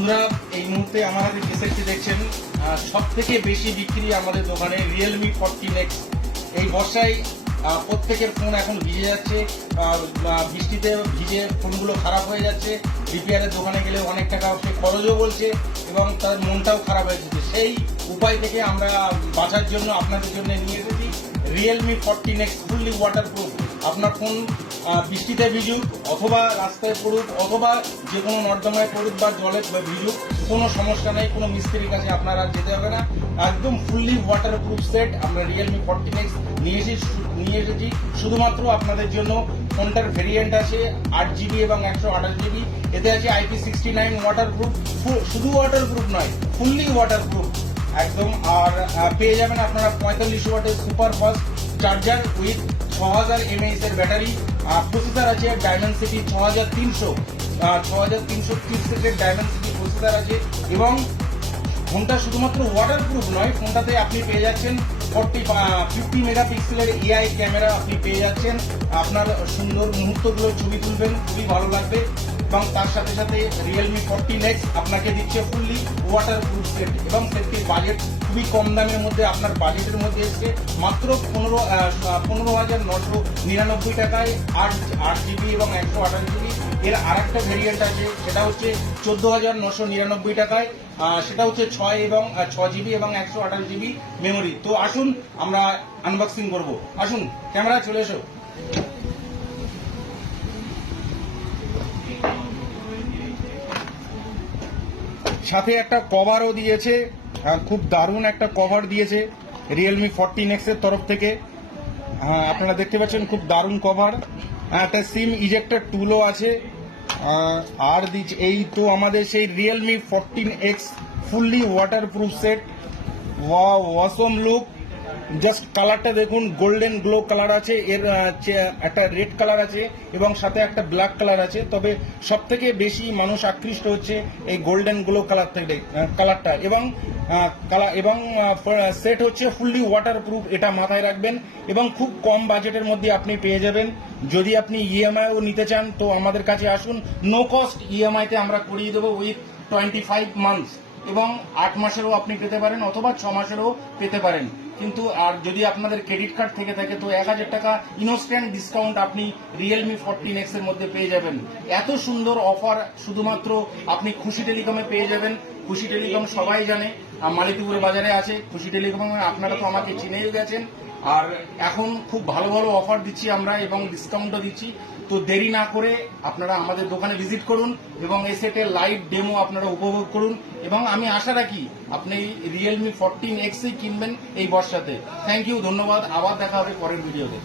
বন্ধুরা এই মুহূর্তে আমাদের যে সেটটি দেখছেন সব থেকে বেশি বিক্রি আমাদের দোকানে রিয়েলমি 14X। এই বর্ষায় প্রত্যেকের ফোন এখন ভিজে যাচ্ছে, বৃষ্টিতে ভিজে ফোনগুলো খারাপ হয়ে যাচ্ছে। রিপেয়ারের দোকানে গেলে অনেক টাকা সে খরচও বলছে এবং তার মনটাও খারাপ হয়ে যাচ্ছে। সেই উপায় থেকে আমরা বাঁচার জন্য আপনাদের জন্য নিয়ে এসেছি রিয়েলমি 14X ফুললি ওয়াটারপ্রুফ। আপনার ফোন বৃষ্টিতে ভিজুক অথবা রাস্তায় পড়ুক অথবা যে কোনো নর্দমায় পড়ুক বা জলে ভিজুক, কোনো সমস্যা নেই, কোনো মিস্ত্রির কাছে আপনারা যেতে হবে না। একদম ফুললি ওয়াটারপ্রুফ সেট আমরা রিয়েলমি 14X নিয়ে এসেছি শুধুমাত্র আপনাদের জন্য। ফোনটার ভেরিয়েন্ট আছে 8GB এবং 128GB। এতে আছে IP69 ওয়াটারপ্রুফ, শুধু ওয়াটারপ্রুফ নয় ফুললি ওয়াটারপ্রুফ একদম। আর পেয়ে যাবেন আপনারা 45 ওয়াটের super fast charger with 6000 mAh এর ব্যাটারি। প্রসেসর আছে ডায়মেনসিটি 6330 সেটের ডায়মেনসিটি প্রসেসর আছে এবং ফোনটা শুধুমাত্র ওয়াটারপ্রুফ নয়, ফোনটাতে আপনি পেয়ে যাচ্ছেন 50 মেগাপিক্সেলের AI ক্যামেরা আপনি পেয়ে যাচ্ছেন। আপনার সুন্দর মুহূর্তগুলো ছবি তুলবেন, খুবই ভালো লাগবে। এবং তার সাথে সাথে রিয়েলমি 14X আপনাকে দিচ্ছে ফুললি ওয়াটারপ্রুফ সেট এবং সেটটির বাজেট খুবই কম দামের মধ্যে, আপনার বাজেটের মধ্যে এসছে মাত্র 15,999 টাকায় 8GB এবং 128GB। এর আর একটা ভেরিয়েন্ট আছে, সেটা হচ্ছে 14,999 টাকায়, সেটা হচ্ছে 6GB এবং 128GB মেমোরি। তো আসুন আমরা আনবক্সিং করব। আসুন ক্যামেরা চলে এসো। সাথে একটা কভারও দিয়েছে, খুব দারুণ একটা কভার দিয়েছে রিয়েলমি 14X এর তরফ থেকে। আপনারা দেখতে পাচ্ছেন খুব দারুণ কভার। একটা সিম ইজেক্টর টুলও আছে। আর দিচ্ছে এই তো আমাদের সেই Realme 14X fully waterproof set. Wow, awesome look. Just কালারটা দেখুন, গোল্ডেন গ্লো কালার আছে, এর একটা রেড কালার আছে এবং সাথে একটা ব্ল্যাক কালার আছে। তবে সব থেকে বেশি মানুষ আকৃষ্ট হচ্ছে এই গোল্ডেন গ্লো কালারটা এবং সেট হচ্ছে ফুললি ওয়াটারপ্রুফ, এটা মাথায় রাখবেন। এবং খুব কম বাজেটের মধ্যে আপনি পেয়ে যাবেন। যদি আপনি ইএমআইও নিতে চান তো আমাদের কাছে আসুন, নো কস্ট ইএমআইতে আমরা করিয়ে দেবো উইথ 25 মান্থস এবং 8 মাসেরও আপনি পেতে পারেন অথবা 6 মাসেরও পেতে পারেন। কিন্তু আর যদি আপনাদের ক্রেডিট কার্ড থেকে থাকে তো 1000 টাকা ইনস্ট্যান্ট ডিসকাউন্ট আপনি রিয়েলমি 14X এর মধ্যে পেয়ে যাবেন। এত সুন্দর অফার শুধুমাত্র আপনি খুশি টেলিকমে পেয়ে যাবেন। খুশি টেলিকম সবাই জানে, মালিকপুর বাজারে আছে খুশি টেলিকম, আপনারা তো আমাকে চিনেই গেছেন। আর এখন খুব ভালো ভালো অফার দিচ্ছি আমরা এবং ডিসকাউন্টও দিচ্ছি। তো দেরি না করে আপনারা আমাদের দোকানে ভিজিট করুন এবং এই সেটের লাইভ ডেমো আপনারা উপভোগ করুন। এবং আমি আশা রাখি আপনি রিয়েলমি 14X কিনবেন এই বর্ষাতে। থ্যাংক ইউ, ধন্যবাদ। আবার দেখা হবে পরের ভিডিওতে।